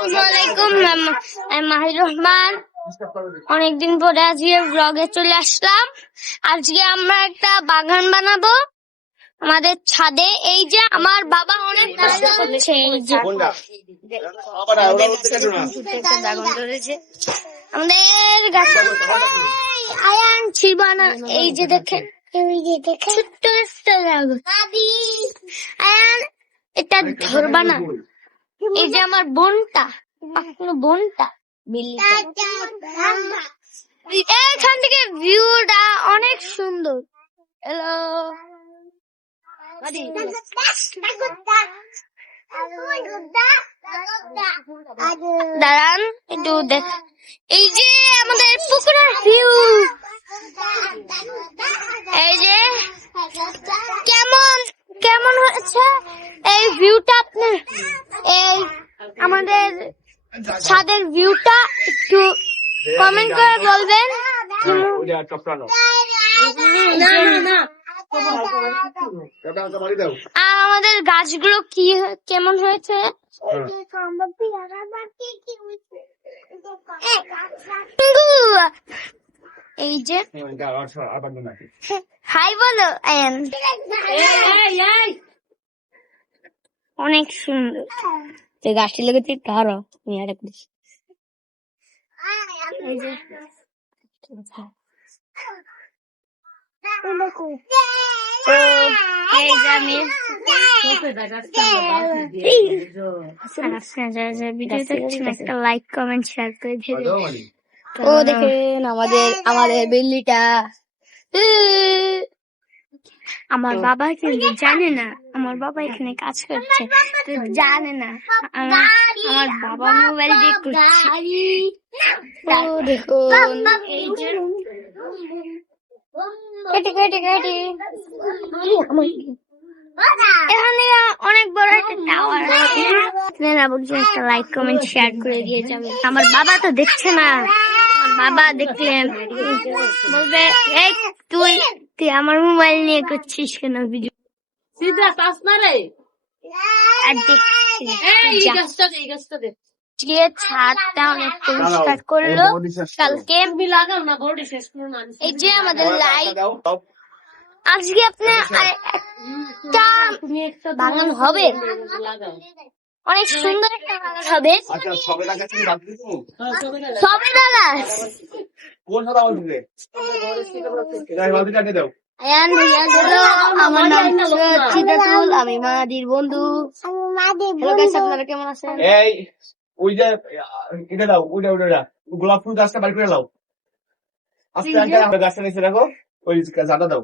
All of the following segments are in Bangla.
আসসালামাইকুম, আমি মাহির রহমান। অনেকদিন পরে আজকে ব্লগে চলে আসলাম। আজকে আমরা একটা বাগান বানাবো আমাদের ছাদে। এই যে আমার বাবা অনেক কষ্ট করছে। এই যে আমাদের গাছ আয়ান ছিবানা। এই যে দেখেন ছোট্ট একটা আয়ান, এটা ধরবা না। এই যে আমার বোনটা, বোনটা এখান থেকে ভিউটা অনেক সুন্দর। হ্যালো, দাঁড়ান একটু দেখ। এই যে আমাদের পুকুরের ভিউ, এই যে কেমন কেমন হয়েছে এই ভিউটা। আপনার এই আমাদের ছাদের ভিউটা একটু কমেন্ট করে বলবেন। আর আমাদের গাছগুলো কি কেমন হয়েছে। এই যে হাই বলো আয়ান, অনেক সুন্দর। গাছটি লেগেছে কারো এই যে একটা লাইক কমেন্ট শেয়ার করে দিন। ও দেখেন আমাদের বিল্লিটা। আমার বাবা কিন্তু জানে না, আমার বাবা এখানে কাজ করছে, জানে না আমার বাবা মোবাইল দিয়ে করছে। এখানে অনেক বড় একটা টাওয়ার আছে। একটা লাইক কমেন্ট শেয়ার করে দিয়ে যাবে। আমার বাবা তো দেখছে না, বাবা দেখলেন বলবে এই তুই আমার মোবাইল নিয়ে করছিস কেন ভিডিও। ছাদটা অনেক পরিষ্কার করলো কালকে। এই যে আমাদের লাইট। আজকে আপনার একটা বাগান হবে, অনেক সুন্দর একটা বাগান হবে। সবেদা গাছ আমার নাম সিদ্ধাতুল, আমি মাদির বন্ধু। আপনারা কেমন আছেন? ওই যে এটা দাও, ওইটা গোলাপ ফুল গাছটা বাড়ি করে দাও। আস্তে আস্তে গাছটা নিচে রাখো, ওই জাটা দাও।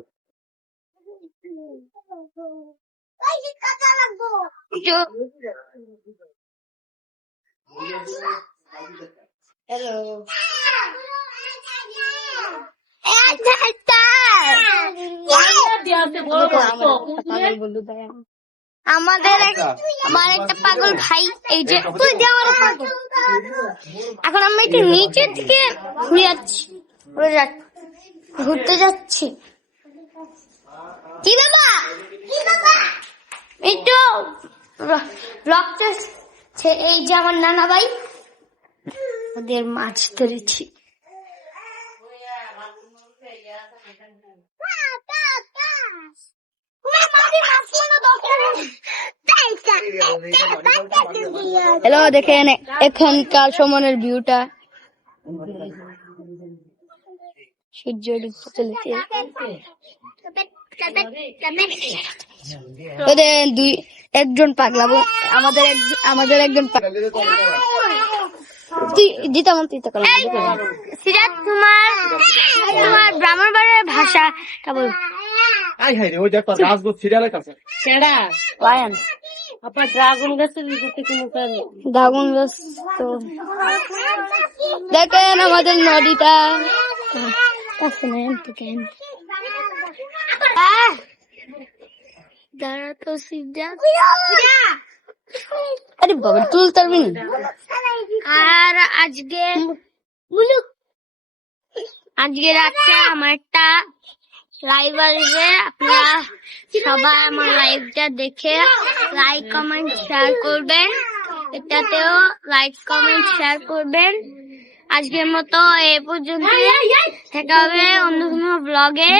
আমার একটা পাগল ভাই, এই যে এখন আমরা একটু নিচে থেকে ঘুরতে যাচ্ছি। কি বাবা একটু রক্ত। এই যে আমার নানা ভাই, ওদের মাছ ধরেছি। হ্যালো, দেখেন এখানকার সমনের ভিউটা। সূর্য ডুবতে চলেছে। ওদের একজন পাগলা, আমাদের একজন তোমার ব্রাহ্মণবাড়ির ভাষাটা বল। ড্রাগন গাছ তো দেখেন আমাদের নদীটা। দাঁড়া তো আরে বাবা তুলতে পারবি না। আর আজকে রাতে আমার একটা লাইভ আসবে। আপনারা সবাই আমার লাইভটা দেখে লাইক কমেন্ট শেয়ার করবেন। এটাতেও লাইক কমেন্ট শেয়ার করবেন। আজকের মতো এ পর্যন্ত, দেখা হবে অন্য কোনো ব্লগে।